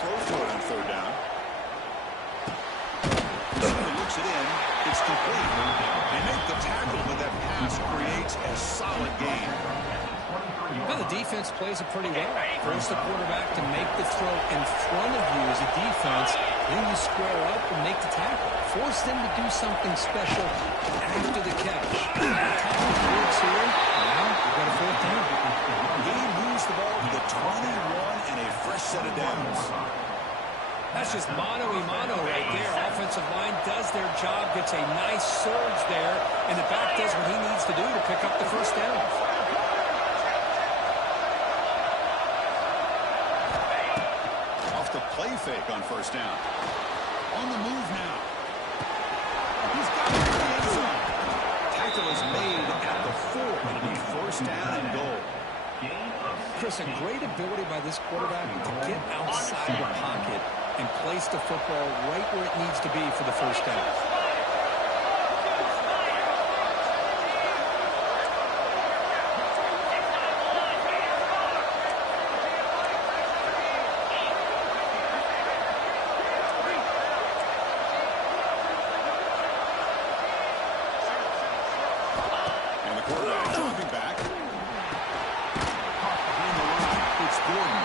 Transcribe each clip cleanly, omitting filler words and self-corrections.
throw for it on third down. He looks it in. It's complete. They make the tackle, but that pass creates a solid gain. Well, the defense plays it pretty well. Force the quarterback to make the throw in front of you as a defense. Then you square up and make the tackle. Force them to do something special after the catch. Tackle works here. Now we've got a fourth down. He moves the ball to the 21 and a fresh set of downs. That's just mano-a-mano right there. Offensive line does their job, gets a nice surge there, and the back does what he needs to do to pick up the first down. Off the play fake on first down. On the move now. He's got it in the end zone. Tackle is made at the 4. It'll be first down and goal. Chris, a great ability by this quarterback to get outside the pocket and place the football right where it needs to be for the first down. And the quarterback dropping back. Behind the line, it's Gordon.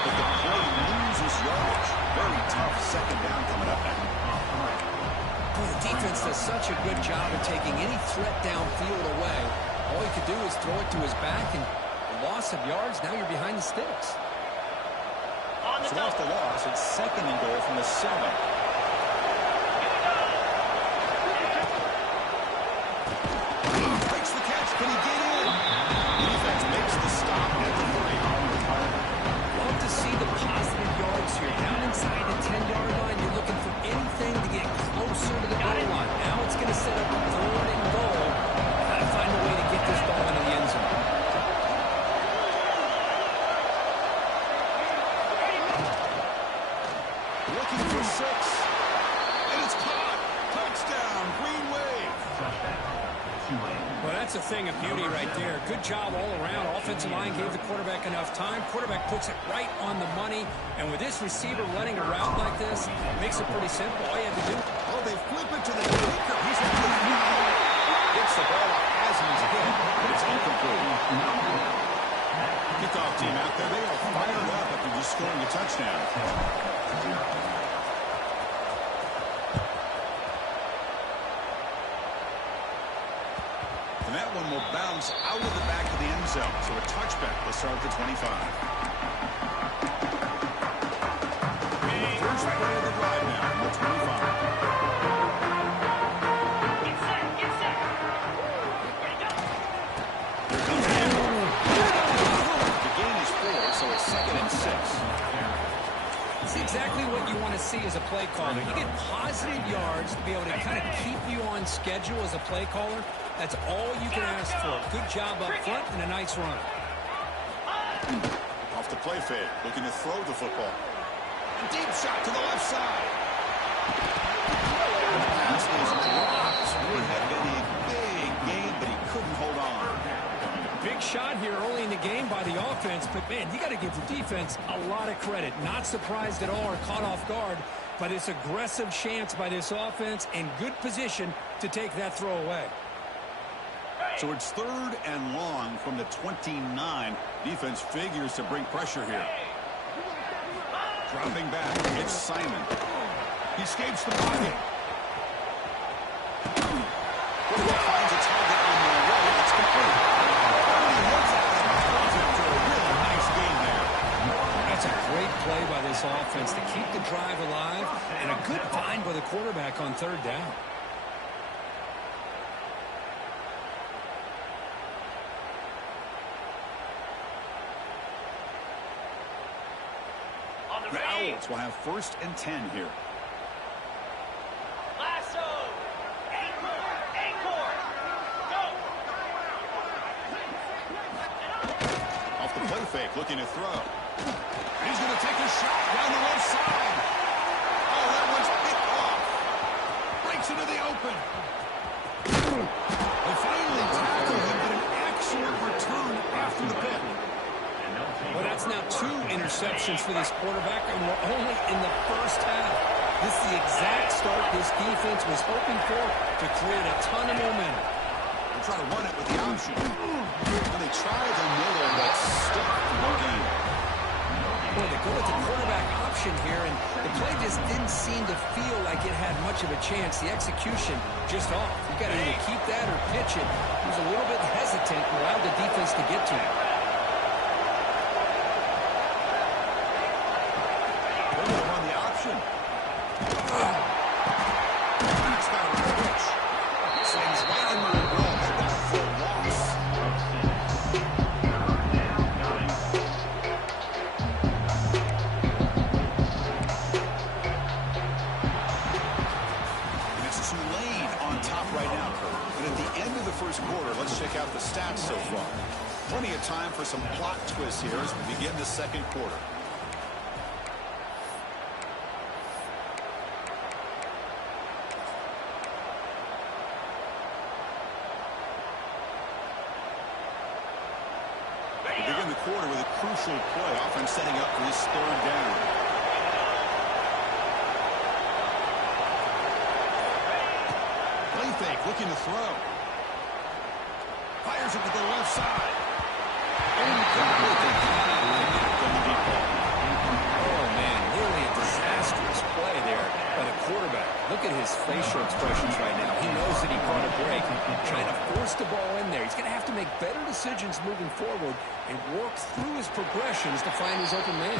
But the play loses yardage. Very tough second down coming up now. Boy, the defense does such a good job of taking any threat downfield away. All he could do is throw it to his back, and loss of yards, now you're behind the sticks. So off the loss, it's second and goal from the 7. Breaks the catch. Can he get in? Defense makes the stop at the 3. Love to see the positive yards here. Down inside the 10-yard line, you're looking for anything to get closer to the goal line. Now it's going to set up a third and goal. Got to find a way to get this ball into the end zone. Looking for 6. And it's caught. Touchdown. Green Wave. Well, that's a thing of beauty right there. Good job all around. Offensive line gave the quarterback enough time. Quarterback puts it right on the money. And with this receiver running a route like this, it makes it pretty simple. All you have to do. Oh, they flip it to the kicker. He's gets the ball as he's hit, but it's incomplete. Kickoff team out there. They are fired up after just scoring a touchdown. And that one will bounce out of the back of the end zone. So a touchback will start at the 25. First play of the drive now from the 25. So it's second and 6. It's exactly what you want to see as a play caller. You get positive yards to be able to kind of keep you on schedule as a play caller. That's all you can ask for. Good job up front and a nice run. Off the play fake, looking to throw the football. A deep shot to the left side. Pass is dropped. Would have been a big gain, but he couldn't hold on. Big shot here early in the game by the offense, but man, you got to give the defense a lot of credit. Not surprised at all or caught off guard, but it's aggressive chance by this offense and good position to take that throw away. So it's third and long from the 29. Defense figures to bring pressure here. Dropping back, it's Simon. He escapes the pocket. Finds a target on the right. It's complete. That's a great play by this offense to keep the drive alive and a good find by the quarterback on third down. The Owls will have first and 10 here. Off the play fake, looking to throw. He's going to take a shot down the left side. Oh, that one's picked off. Breaks into the open. They finally tackle him, but an excellent return after the pick. Well, that's now 2 interceptions. interceptions for this quarterback, and we're only in the first half. This is the exact start this defense was hoping for to create a ton of momentum. They try to run it with the option. When they try the middle, that's stuck in the game. Boy, they go with the quarterback option here, and the play just didn't seem to feel like it had much of a chance. The execution just off. You've got to either keep that or pitch it. He was a little bit hesitant and allowed the defense to get to him. They're going to run the option. He's got a pitch. Swings right into the wall. That's a loss. And it's Tulane on top right now, Kurt. And at the end of the first quarter, let's check out the stats so far. Plenty of time for some plot twists here as we begin the second quarter. We begin the quarter with a crucial play. Offense setting up for this third down. Play fake, looking to throw. Fires it to the left side. Oh, man, nearly a disastrous play there by the quarterback. Look at his facial expressions right now. He knows that he caught a break, trying to force the ball in there. He's going to have to make better decisions moving forward and work through his progressions to find his open man.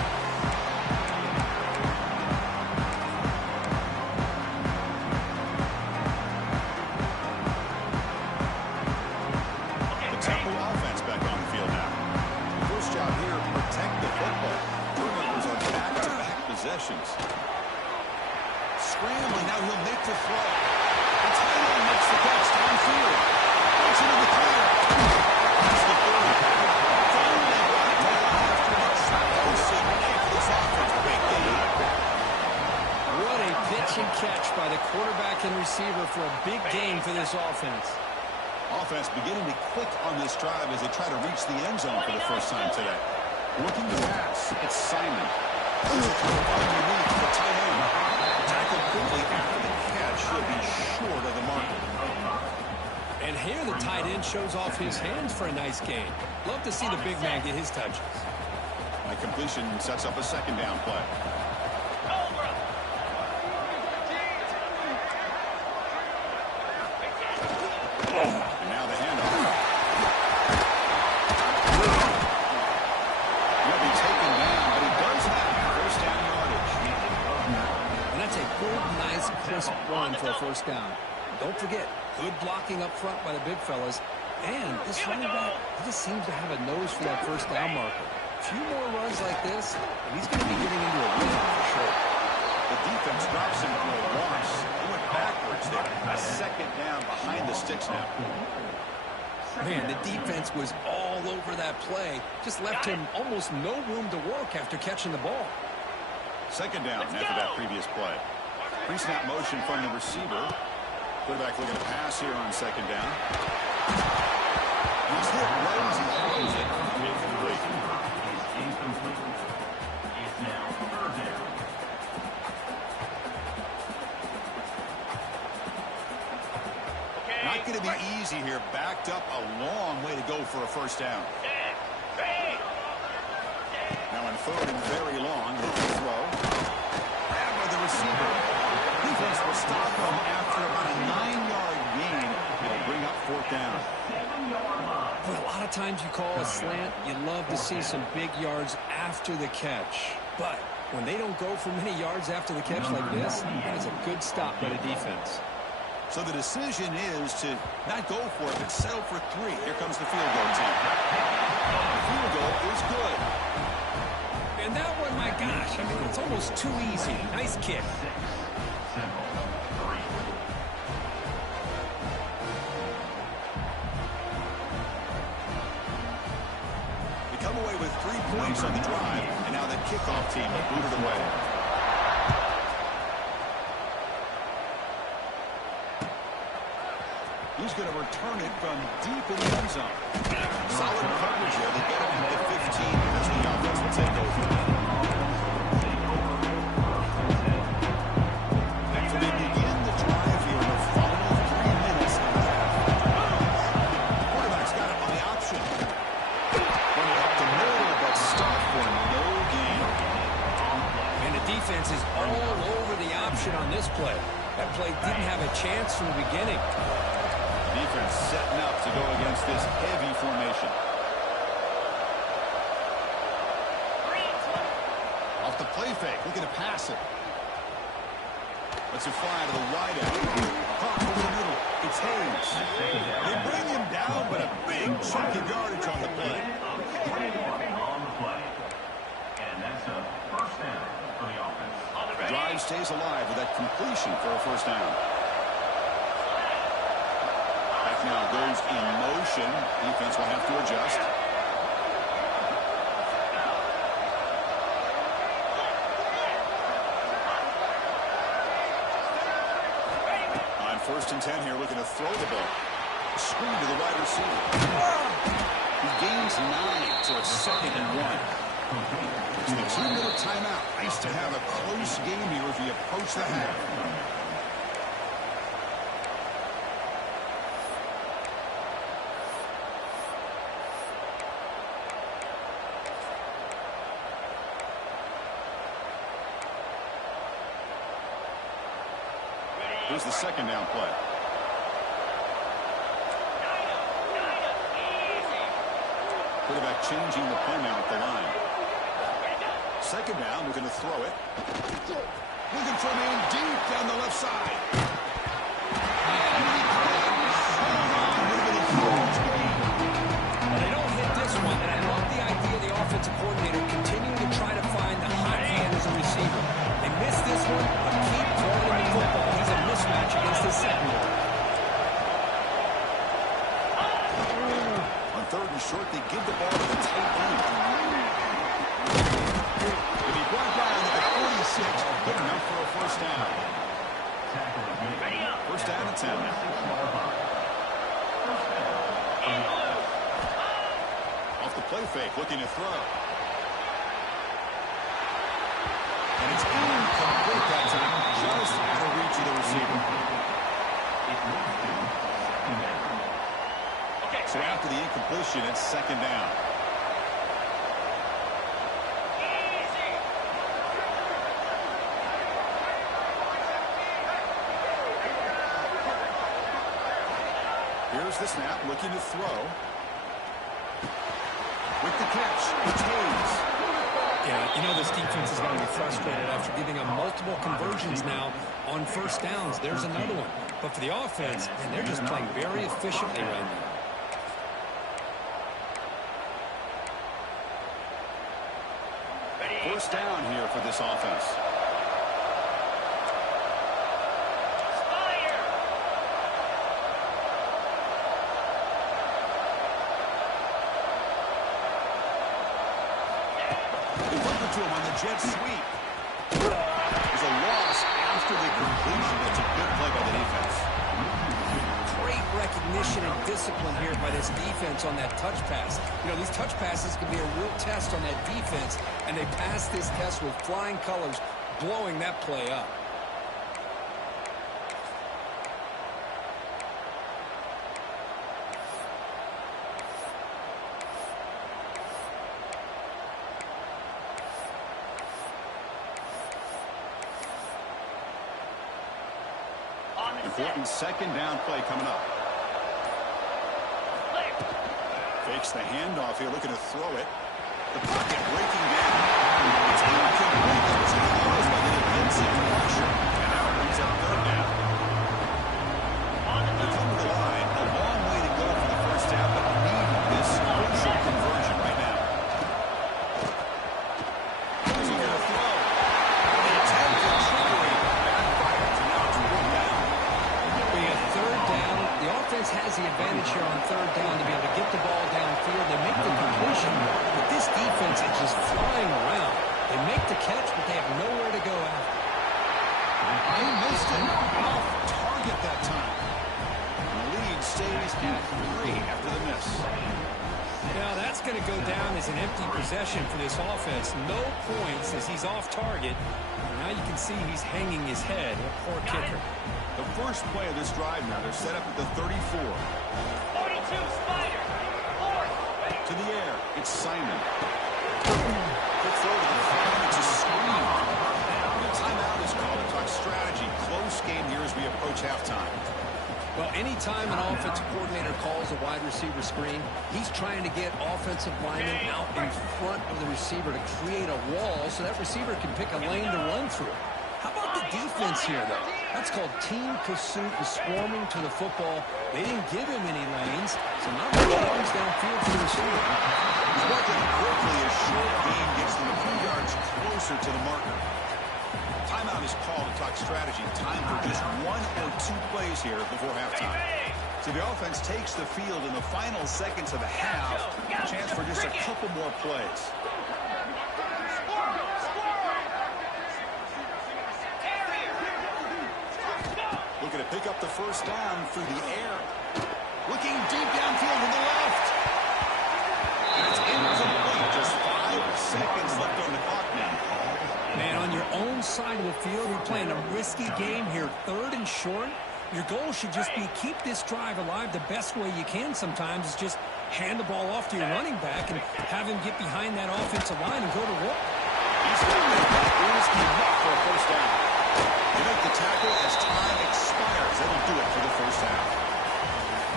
The Temple offense back on the field now. First job here, protect the football. Turnovers on back-to-back possessions. Scrambling, now he'll make the throw. The tight end makes the catch downfield. Gets into the clear. That's the third. Finally got to after an explosive day for this offense. Big game. What a pitch and catch by the quarterback and receiver for a big gain for this offense. Offense beginning to click on this drive as they try to reach the end zone for the first time today. Looking to pass. It's Simon. Underneath the tight end. Tackled quickly after the catch. He'll be short of the marker. And here the tight end shows off his hands for a nice gain. Love to see the big man get his touches. My completion sets up a second down play. And now the handoff. He'll be taken down, but he does have first down yardage. And that's a good, nice, crisp run for a first down. Don't forget, good blocking up front by the big fellas. And this running back, he just seems to have a nose for that first down marker. A few more runs like this, and he's going to be getting into a rhythm for sure. The defense drops him for a loss. He went backwards there. A second down behind the sticks now. Man, the defense was all over that play. Just left him almost no room to work after catching the ball. Second down after that previous play. Pre-snap motion from the receiver. Quarterback looking to pass here on second down. He's hit right as he throws it. Not going to be easy here. Backed up a long way to go for a first down. Now on third and very long, the throw. Grab by the receiver. Defense will stop him after about a 9-yard gain. It'll bring up fourth down. But a lot of times you call a slant, you love to see some big yards after the catch. But when they don't go for many yards after the catch like this, that is a good stop by the defense. So the decision is to not go for it, but settle for 3. Here comes the field goal team. The field goal is good. And that one, my gosh, I mean, it's almost too easy. Nice kick. They come away with 3 points on the drive, and now the kickoff team will boot it away. He's going to return it from deep in the end zone. Solid coverage here. They get him at the 15 as the offense will take over. defense is all over the option on this play. That play didn't have a chance from the beginning. Defense setting up to go against this heavy formation. Off the play fake, looking to pass it. Lets it fly to the wide out. Caught over the middle. It's Hayes. They bring him down, but a big chunk of yardage on the play. And that's a first down for the offense. Drive stays alive with that completion for a first down. Back now goes in motion. Defense will have to adjust. On 1st and 10 here, looking to throw the ball. Screen to the wide receiver. He gains 9, so it's 2nd and 1. It's the 2-minute timeout. Nice to have a close game here as we approach the half. Here's the 2nd down play. Quarterback changing the play now at the line. 2nd down, looking to throw it. Looking from in deep down the left side. Well, they don't hit this one, and I love the idea of the offensive coordinator continuing to try to find the hot hand as a receiver. They missed this one, but keep throwing him the football. He's a mismatch against his secondary. On 3rd and short, they give the ball to the tight end. If he brought down at the 46, good enough for a first down. First down and 10. Off the play fake, looking to throw. And it's incomplete that time, just out of reach of the receiver. So after the incompletion, it's 2nd down. Here's the snap, looking to throw. With the catch, it's Hayes. Yeah, you know this defense is going to be frustrated after giving up multiple conversions now on 1st downs. There's another one. But for the offense, and they're just playing very efficiently right now. First down here for this offense. They flip it to him on the jet sweep. There's a loss after the completion. That's a good play by the defense. Great recognition and discipline here by this defense on that touch pass. You know, these touch passes can be a real test on that defense, and they passed this test with flying colors, blowing that play up. Important 2nd down play coming up. Fakes the handoff here, looking to throw it. The pocket breaking down. It's incomplete. That was caused by the defensive pressure. And now it brings up 3rd down. They come to the line. A long way to go for the first down, but needing this crucial conversion right now. He's going to throw. The attempt for trickery backfires. And now it's 1 down. Being a 3rd down, the offense has the advantage here on 3rd down to be able to get the ball downfield. They make the completion, but this defense is just flying around. They make the catch, but they have nowhere to go after. He missed it. Off target that time. And the lead stays at 3 after the miss. Now that's going to go down as an empty possession for this offense. No points as he's off target. Now you can see he's hanging his head. A poor kicker. The first play of this drive now, they're set up at the 34. 42, Spider. 4. To the air, it's Simon. Quick throw to the front, it's a screen. approach halftime. Well, anytime an offensive coordinator calls a wide receiver screen, he's trying to get offensive linemen out in front of the receiver to create a wall so that receiver can pick a lane to run through. How about the defense here, though? That's called team pursuit and swarming to the football. They didn't give him any lanes, so not many runs downfield to the receiver. He's working quickly as short gain gets them a few yards closer to the marker. Timeout is called to talk strategy. Time for just 1 or 2 plays here before halftime. So the offense takes the field in the final seconds of the half. Chance for just a couple more plays. Looking to pick up the first down through the air. Looking deep downfield to the left. And it's incomplete. Just 5 seconds left on the clock now. Man, on your own side of the field, you're playing a risky game here. 3rd and short. Your goal should just be keep this drive alive the best way you can sometimes is just hand the ball off to your running back and have him get behind that offensive line and go to work. He's going to make that risk enough for a first down. They make the tackle as time expires. That'll do it for the first half.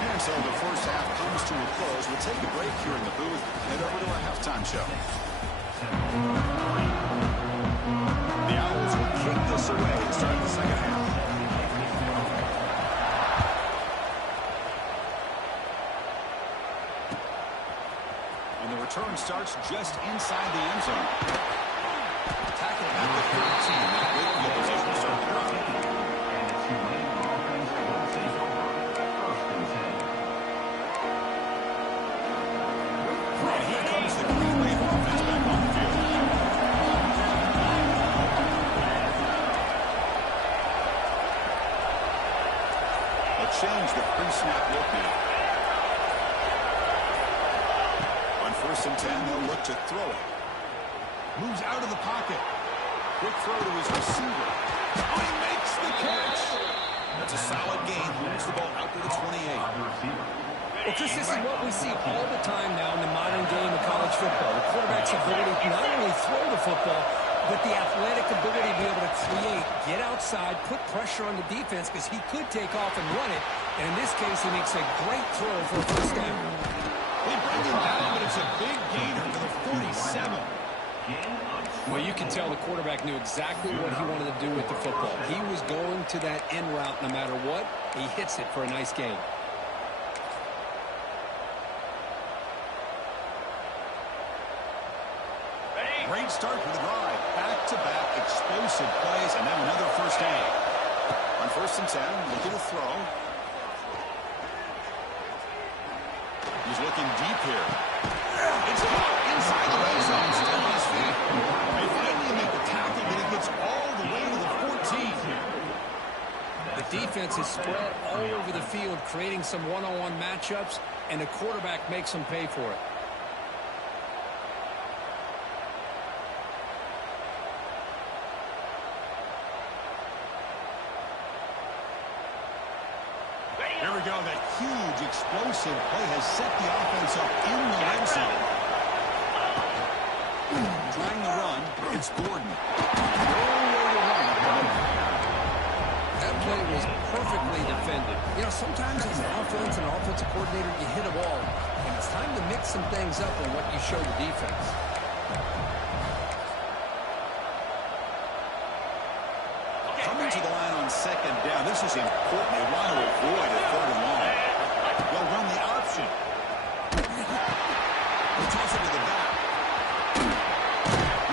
And so the first half comes to a close. We'll take a break here in the booth. Head over to our halftime show. The Owls will kick this away to start the second half. And the return starts just inside the end zone. Tackle at the 13. Great field position to start the drive. And here comes the Green Wave offense back on the field. They'll change the pre-snap look now. On 1st and 10, they'll look to throw it. Moves out of the pocket. Quick throw to his receiver. Oh, he makes the catch. That's a solid gain. Moves the ball out to the 28. Well, Chris, this is what we see all the time now in the modern game of college football. The quarterback's ability to not only throw the football, but the athletic ability to be able to create, get outside, put pressure on the defense because he could take off and run it. And in this case, he makes a great throw for a first down. They bring him down, but it's a big gainer to the 47. Well, you can tell the quarterback knew exactly what he wanted to do with the football. He was going to that end route no matter what. He hits it for a nice gain. Great start for the drive. Back-to-back explosive plays, and then another first down. On 1st and 10, looking to throw. He's looking deep here. It's caught inside the red zone. Still on his feet. They finally make the tackle, but he gets all the way to the 14. The defense is spread all over the field, creating some one-on-one matchups, and the quarterback makes them pay for it. Here we go. That huge explosive play has set the offense up in the red zone. Trying the run. It's Gordon. Nowhere to run. That play was perfectly defended. You know, sometimes as an offense and offensive coordinator, you hit a ball, and it's time to mix some things up on what you show the defense. Coming to the line on 2nd down. This is important. They want to avoid a 3rd and long. They'll run the option. They'll toss it to the back.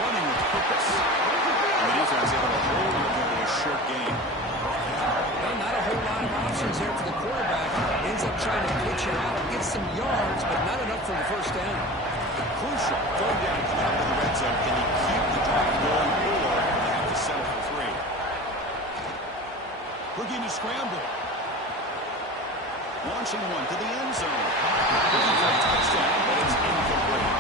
Running with purpose. And the defense able to hold it for a short gain. Well, not a whole lot of options there for the quarterback. Ends up trying to pitch it out, get some yards, but not enough for the first down. Crucial. 3rd down coming up in the red zone. Can he keep the drive going, or they have to settle for 3? Looking to scramble. Launching one to the end zone. Looking for a touchdown, but it's incomplete.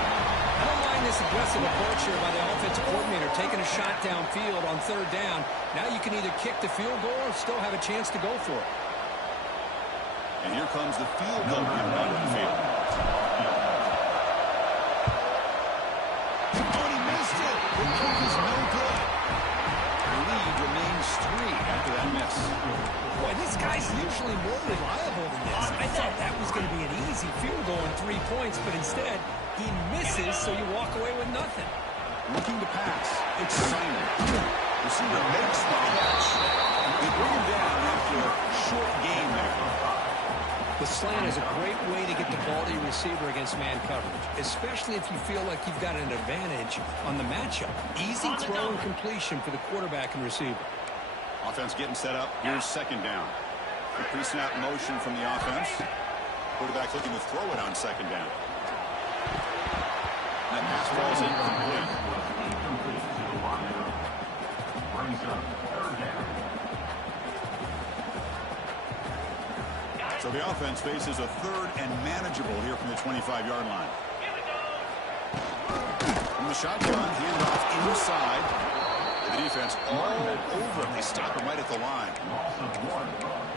I don't mind this aggressive approach here by the offensive coordinator, taking a shot downfield on 3rd down. Now you can either kick the field goal or still have a chance to go for it. And here comes the field goal unit onto the field. Oh, and he missed it. The kick is no good. The lead remains 3 after that miss. Boy, this guy actually more reliable than this. I thought that was going to be an easy field goal and 3 points, but instead he misses, so you walk away with nothing. Looking to pass. It's Simon. Receiver makes the catch. They bring him down after a short game there. The slant is a great way to get the ball to your receiver against man coverage, especially if you feel like you've got an advantage on the matchup. Easy throw and completion for the quarterback and receiver. Offense getting set up. Here's second down. A pre-snap motion from the offense. Quarterback looking to throw it on second down. That pass falls incomplete. Brings up third down. So the offense faces a third and manageable here from the 25-yard line. From the shotgun, handoff inside. The defense all over him. They stop him right at the line.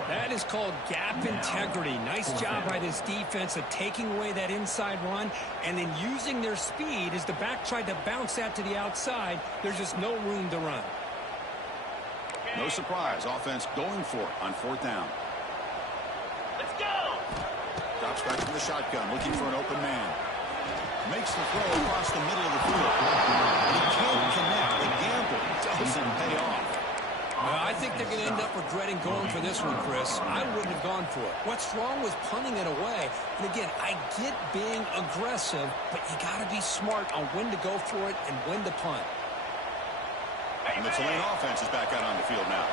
That is called gap integrity. Nice job by this defense of taking away that inside run and then using their speed as the back tried to bounce that to the outside. There's just no room to run. No surprise. Offense going for it on fourth down. Let's go! Drops back from the shotgun, looking for an open man. Makes the throw across the middle of the field. He can't connect. The gamble doesn't pay off. Well, I think they're going to end up regretting going for this one, Chris. I wouldn't have gone for it. What's wrong with punting it away? And again, I get being aggressive, but you got to be smart on when to go for it and when to punt. And the Tulane offense is back out on the field now.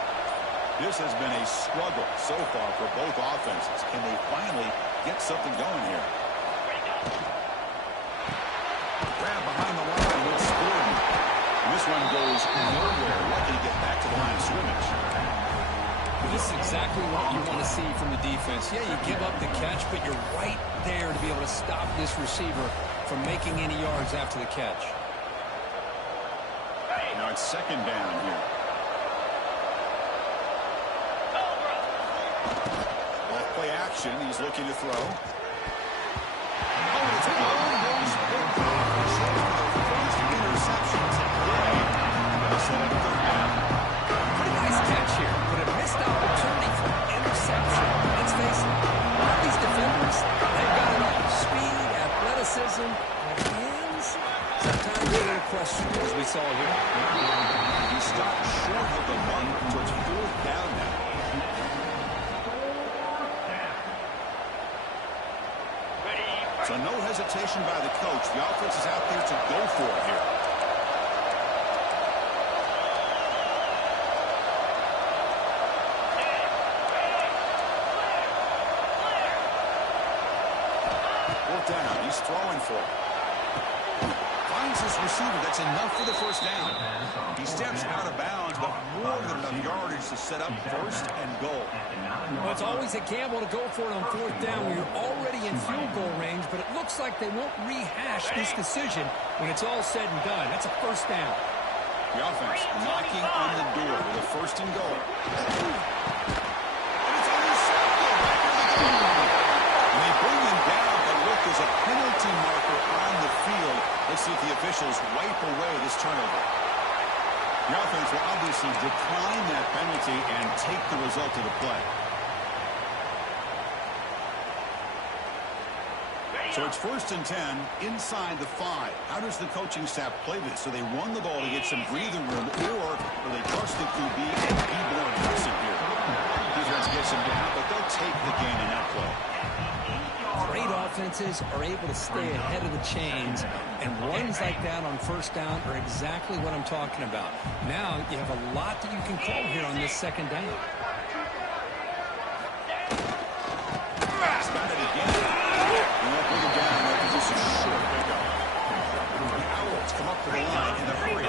This has been a struggle so far for both offenses. Can they finally get something going here? Grab behind the line with Gordon. And this one goes nowhere. Lucky to get back to the line of scrimmage. This is exactly what you want to see from the defense. Yeah, you give up the catch, but you're right there to be able to stop this receiver from making any yards after the catch. Now it's second down here. Off play action. He's looking to throw. Oh, it's almost picked off. First interception today. Gonna set up third down. Pretty nice catch here, but a missed opportunity for interception. Let's face it, a lot of these defenders, they've got it all. Speed, athleticism, and hands. Sometimes they're a little questionable, as we saw here. He stopped short of the one towards fourth down now. So no hesitation by the coach. The offense is out there to go for it here. Fourth down. He's throwing for it. Finds his receiver. That's enough for the first down. He steps out of bounds, but more than enough yardage to set up first and goal. Well, it's always a gamble to go for it on fourth down when you're already in field goal range, but it looks like they won't rehash this decision when it's all said and done. That's a first down. The offense knocking on the door with a first and goal. And it's intercepted back in the goal line. And they bring him down, but look, there's a penalty marker on the field. Let's see if the officials wipe away this turnover. The offense will obviously decline that penalty and take the result of the play. So it's first and 10 inside the 5. How does the coaching staff play this? So they run the ball to get some breathing room, or do they trust the QB and be more aggressive here? Defense gets him down, but they'll take the gain in that play. Great offenses are able to stay ahead of the chains, and runs like that on first down are exactly what I'm talking about. Now you have a lot that you can call here on this second down. He's got it again. And they'll bring him down after just a short pickup. The Owls come up to the line in a hurry.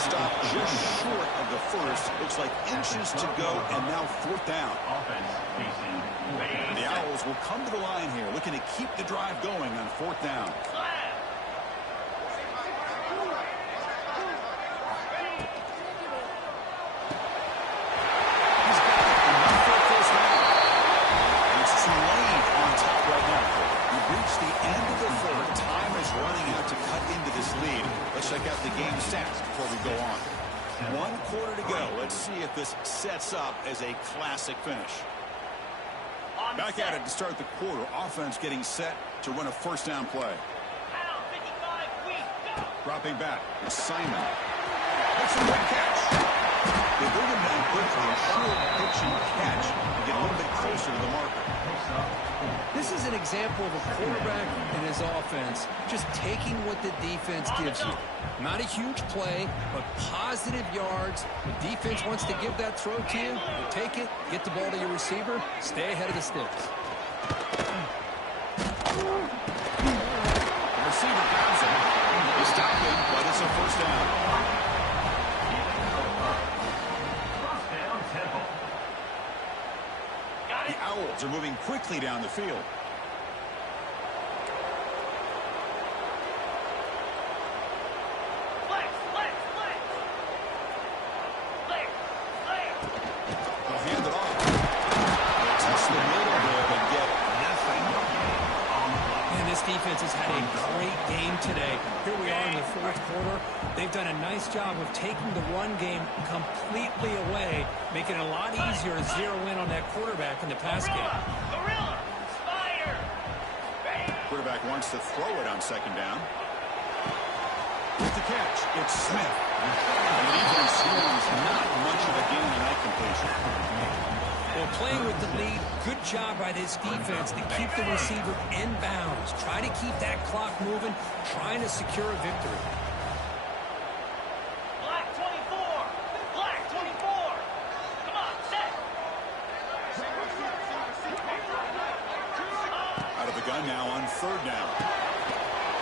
Stop just short of the first. Looks like inches to go, and now fourth down. The Owls will come to the line here, looking to keep the drive going on fourth down. He's got it. Enough for a first down. And it's Tulane on top right now. We've reached the end of the third. like this sets up as a classic finish. Back at it to start the quarter. Offense getting set to run a first down play. Dropping back. It's Simon. Makes a great catch. They bring him down quickly. A short pitching catch to get a little bit closer to the marker. This is an example of a quarterback and his offense just taking what the defense gives you. Not a huge play, but positive yards. The defense wants to give that throw to you. You take it, get the ball to your receiver, stay ahead of the sticks. The receiver grabs it. He's stopped him, but it's a first down. The Owls are moving quickly down the field. They'll hand it off. They'll test the middle there, but get nothing. And this defense has had a great game today. Here we are in the fourth quarter. They've done a nice job of taking the run game completely away, making it a lot easier to zero in on that quarterback in the pass game. Quarterback wants to throw it on second down. With the catch, it's Smith. And the defense sees not much of a gain on that completion. Well, playing with the lead, good job by this defense to keep the receiver in bounds. Try to keep that clock moving, trying to secure a victory. Black 24! Black 24! Come on, set! Out of the gun now on third down.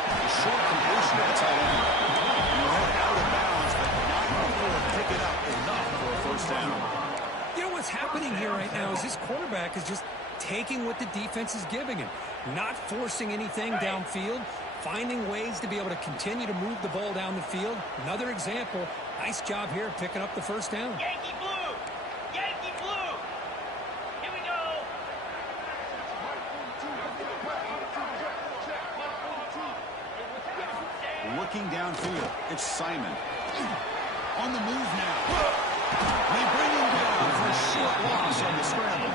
A short completion to the tight end. And we'll head out of bounds, but not before pick it up enough for a first down. You know what's happening here right now is this quarterback is just taking what the defense is giving him, not forcing anything downfield, finding ways to be able to continue to move the ball down the field. Another example, nice job here picking up the first down. Yankee blue! Yankee blue! Here we go! Looking downfield, it's Simon. On the move now. They bring him down for a short loss on the scramble.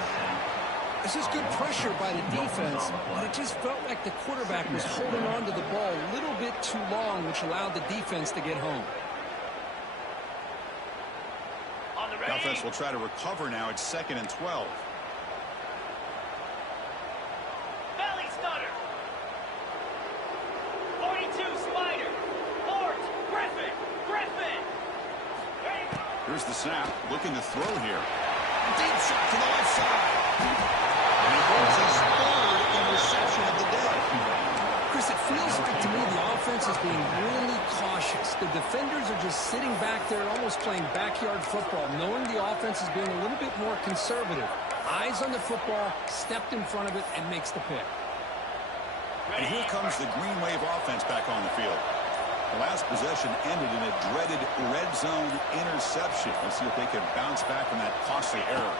This is good pressure by the defense, but it just felt like the quarterback was holding on to the ball a little bit too long, which allowed the defense to get home. On the The ready! offense will try to recover now. It's 2nd and 12. Valley Stunner! 42 Spider! Fort! Griffin! Griffin! Ready? Here's the snap. Looking to throw here. Deep shot to the left side. And he holds his third interception of the day. Chris, it feels like to me the offense is being really cautious. The defenders are just sitting back there almost playing backyard football, knowing the offense is being a little bit more conservative. Eyes on the football, stepped in front of it, and makes the pick. And here comes the Green Wave offense back on the field. The last possession ended in a dreaded red zone interception. Let's see if they can bounce back from that costly error.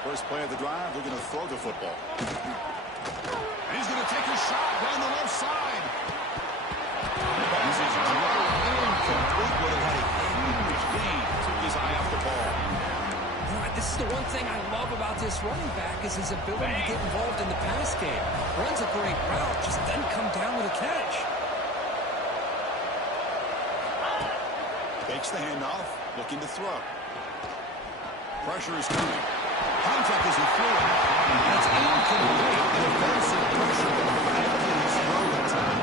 First play of the drive, they're going to throw the football. And he's going to take a shot down the left side. This is incomplete, but it had a huge gain. Took his eye off the ball. All right, this is the one thing I love about this running back is his ability to get involved in the pass game. Runs a great route, just doesn't come down with a catch. Takes the handoff, looking to throw. Pressure is coming. Contact isn't fluid. That's incomplete. Defensive pressure. His throw in time.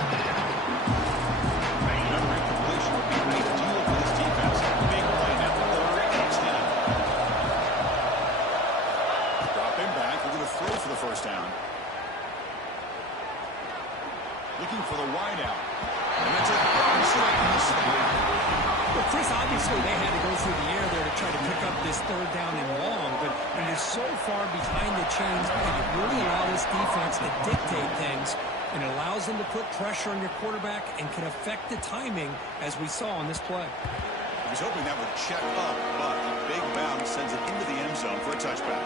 Another incompletion would be ideal for this defense. Big play now. 3rd and 10. Drop him back. We're going to throw for the first down. Looking for the wide out. And it's a straight in the spot. Well, Chris, obviously they had to go through the air there to try to pick up this 3rd down and long, but when you're so far behind the chains, you really allow this defense to dictate things, and it allows them to put pressure on your quarterback and can affect the timing, as we saw on this play. He was hoping that would check up, but a big bounce sends it into the end zone for a touchback.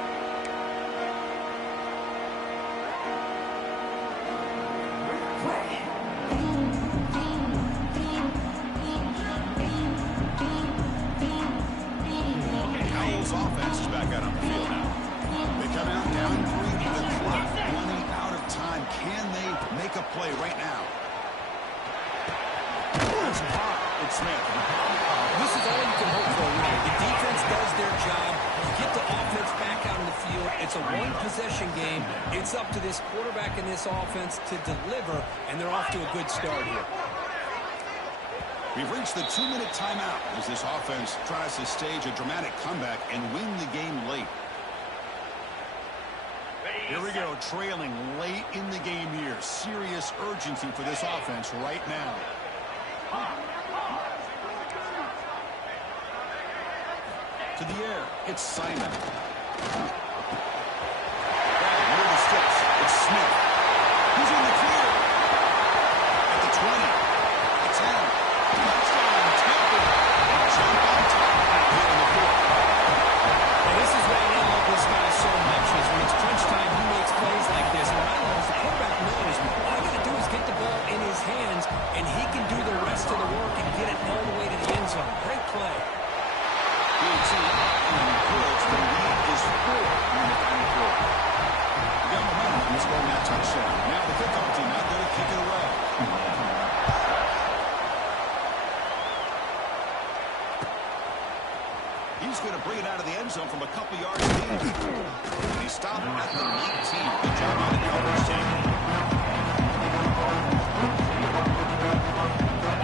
goes hard. It's Smith. This is all you can hope for, really. The defense does their job. You get the offense back out on the field. It's a one-possession game. It's up to this quarterback and this offense to deliver, and they're off to a good start here. We've reached the 2-minute timeout as this offense tries to stage a dramatic comeback and win the game late. Here we go, trailing late in the game here. Serious urgency for this offense right now. To the air, it's Simon. Near the sticks, it's Smith. He's in the clear. At the 20, the 10. Touchdown, Tampa. Jump on top here in the 4. And this is why I love this guy so much, is when it's crunch time, he makes plays like this. And what I love is the quarterback knows all you got to do is get the ball in his hands, and he can do the rest of the work and get it all the way to the end zone. Great play. BT and Woods, the lead is 4 in the final quarter. We got momentum in this goal now touchdown. Now the kickoff team out there to kick it away. He's going to bring it out of the end zone from a couple yards in. And he stopped at the 19. Good job on the coverage team.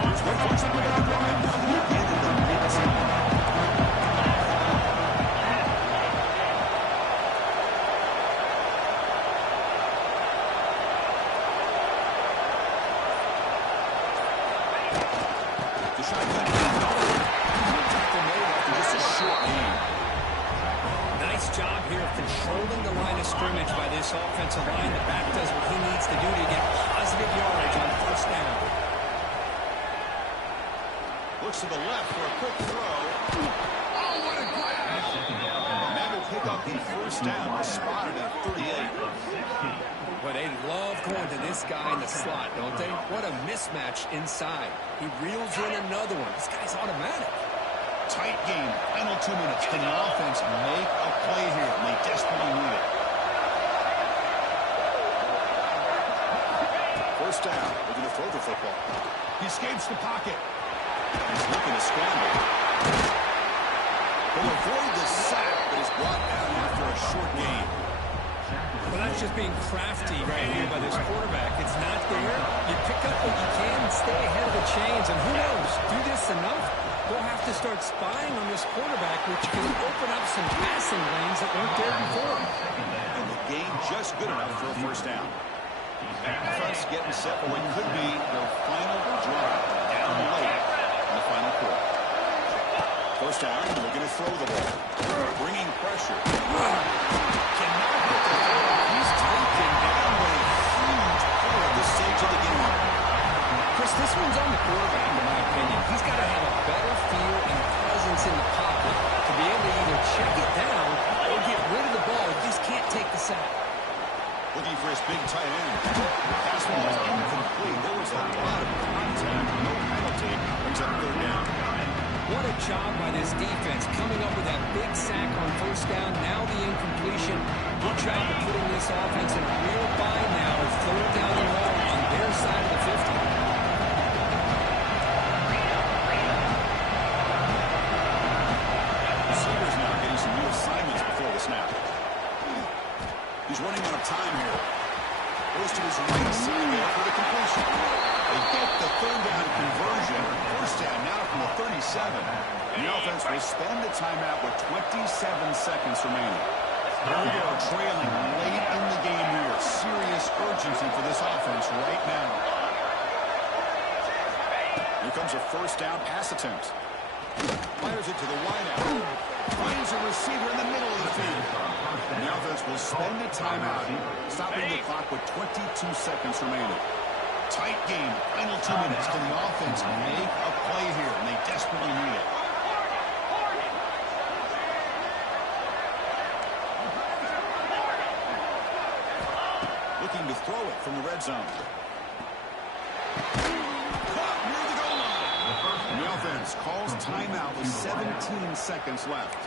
Here's the first play of the drive. Now the end of the mid-team. Nice job here of controlling the line of scrimmage by this offensive line. The back does what he needs to do to get positive yardage on first down. Looks to the left for a quick throw. Oh, what a grab! And that will pick up the first down, spotted at 38. Well, they love going to this guy in the slot, don't they? What a mismatch inside. He reels in another one. This guy's automatic. Tight game, final 2 minutes. Can the offense make a play here? And they desperately need it. First down, they're going to throw the football. He escapes the pocket. He's looking to scramble. He'll avoid the sack, but is brought down after a short gain. Well, that's just being crafty right here by this quarterback. It's not there. You pick up what you can and stay ahead of the chains. And who knows, do this enough, we'll have to start spying on this quarterback, which can open up some passing lanes that weren't there before. And the gain just good enough for a first down. Defense getting set for what could be their final drive down late in the final quarter. First down, they're going to throw the ball. Bringing pressure. Cannot get the throw. He's taken down with a huge play at this stage of the game. Chris, this one's on the quarterback, in my opinion. He's got to have a better feel and presence in the pocket to be able to either check it down or get rid of the ball. He just can't take the sack. Looking for his big tight end. Pass ball is incomplete. There was a lot of contact. No penalty. Brings up third down. What a job by this defense coming up with that big sack on first down. Now the incompletion. Good job of putting this offense in a real bind now. It's third down and long on their side of the 50. Receivers now getting some new assignments before the snap. He's running out of time here. Goes to his right side there for the completion. They get the third down conversion. First down now from the 37. And the offense will spend the timeout with 27 seconds remaining. Here we go, trailing late in the game here. Serious urgency for this offense right now. Here comes a first down pass attempt. Fires it to the wideout. Finds a receiver in the middle of the field. And the offense will spend a timeout, stopping the clock with 22 seconds remaining. Tight game, final 2 minutes. Can the offense make a play here? And they desperately need it. Looking to throw it from the red zone. Caught near the goal line. And the offense calls timeout with 17 seconds left.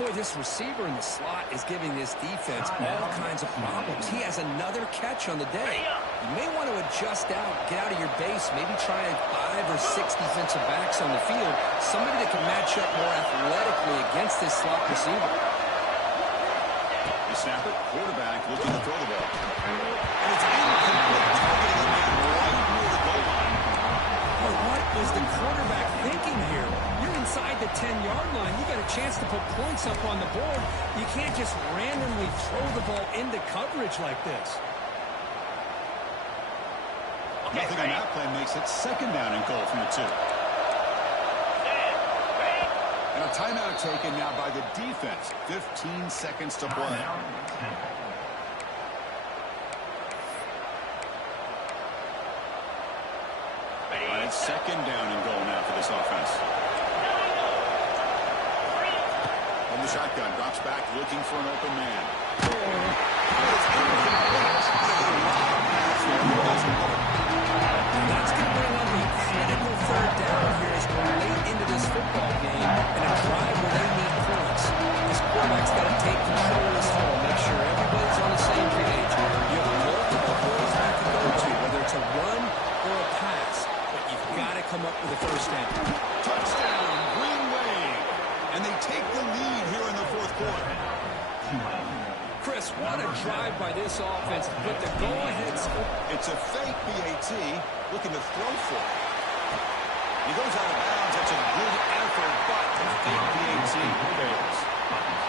Boy, this receiver in the slot is giving this defense all kinds of problems. He has another catch on the day. You may want to adjust out, get out of your base, maybe try 5 or 6 defensive backs on the field, somebody that can match up more athletically against this slot receiver. The snapper, quarterback looking to throw the ball. And it's incomplete, targeting the man right near the goal line. Well, what was the quarterback thinking here? You're inside the 10-yard line. You got a chance to put points up on the board. You can't just randomly throw the ball into coverage like this. Nothing on that play makes it second down and goal from the 2. And a timeout taken now by the defense. 15 seconds to play. And it's second down and goal now for this offense. On the shotgun, drops back, looking for an open man. That's going to bring up a critical third down here as we're late into this football game and a drive where they need points. This quarterback's got to take control of this ball, make sure everybody's on the same page. You have multiple plays back to go to, whether it's a run or a pass, but you've got to come up with a first down. Touchdown, Green Wave. And they take the lead here in the fourth quarter. Chris, what a drive by this offense to put the go-ahead score. It's a fake BAT, looking to throw for it. He goes out of bounds. That's a good effort, but the fake BAT fails.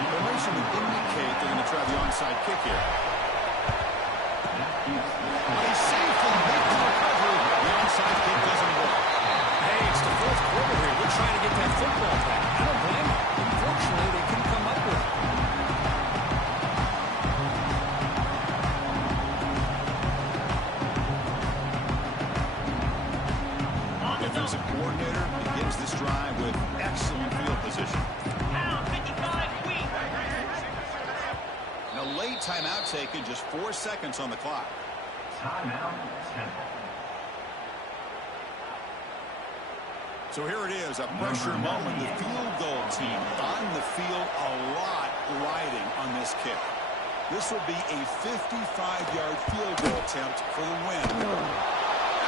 Formation would indicate they're going to try the onside kick here. They safely make the recovery. The onside kick doesn't work. Hey, it's the fourth quarter here. We're trying to get that football back. I don't blame them. Unfortunately, they couldn't come up with it. Defensive coordinator begins this drive with excellent field position. Pound 55 weak. And a late timeout taken, just 4 seconds on the clock. Timeout, Temple. So here it is, a pressure moment. The field goal team on the field, a lot riding on this kick. This will be a 55-yard field goal attempt for the win.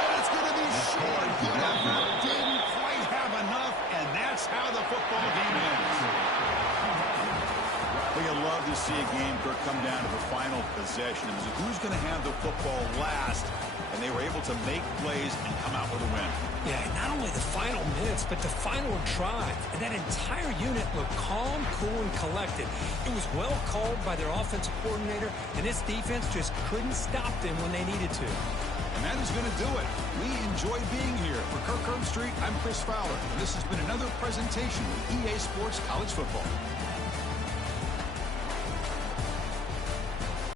And it's going to be short. NFL didn't quite have enough, and that's how the football game ends. Well, you love to see a game come down to the final possession. It was who's going to have the football last, and they were able to make plays and come out with a win. Yeah, not only the final minutes, but the final drive. And that entire unit looked calm, cool, and collected. It was well called by their offensive coordinator, and this defense just couldn't stop them when they needed to. And that is going to do it. We enjoy being here. For Kirk Herbstreit, I'm Chris Fowler, and this has been another presentation of EA Sports College Football.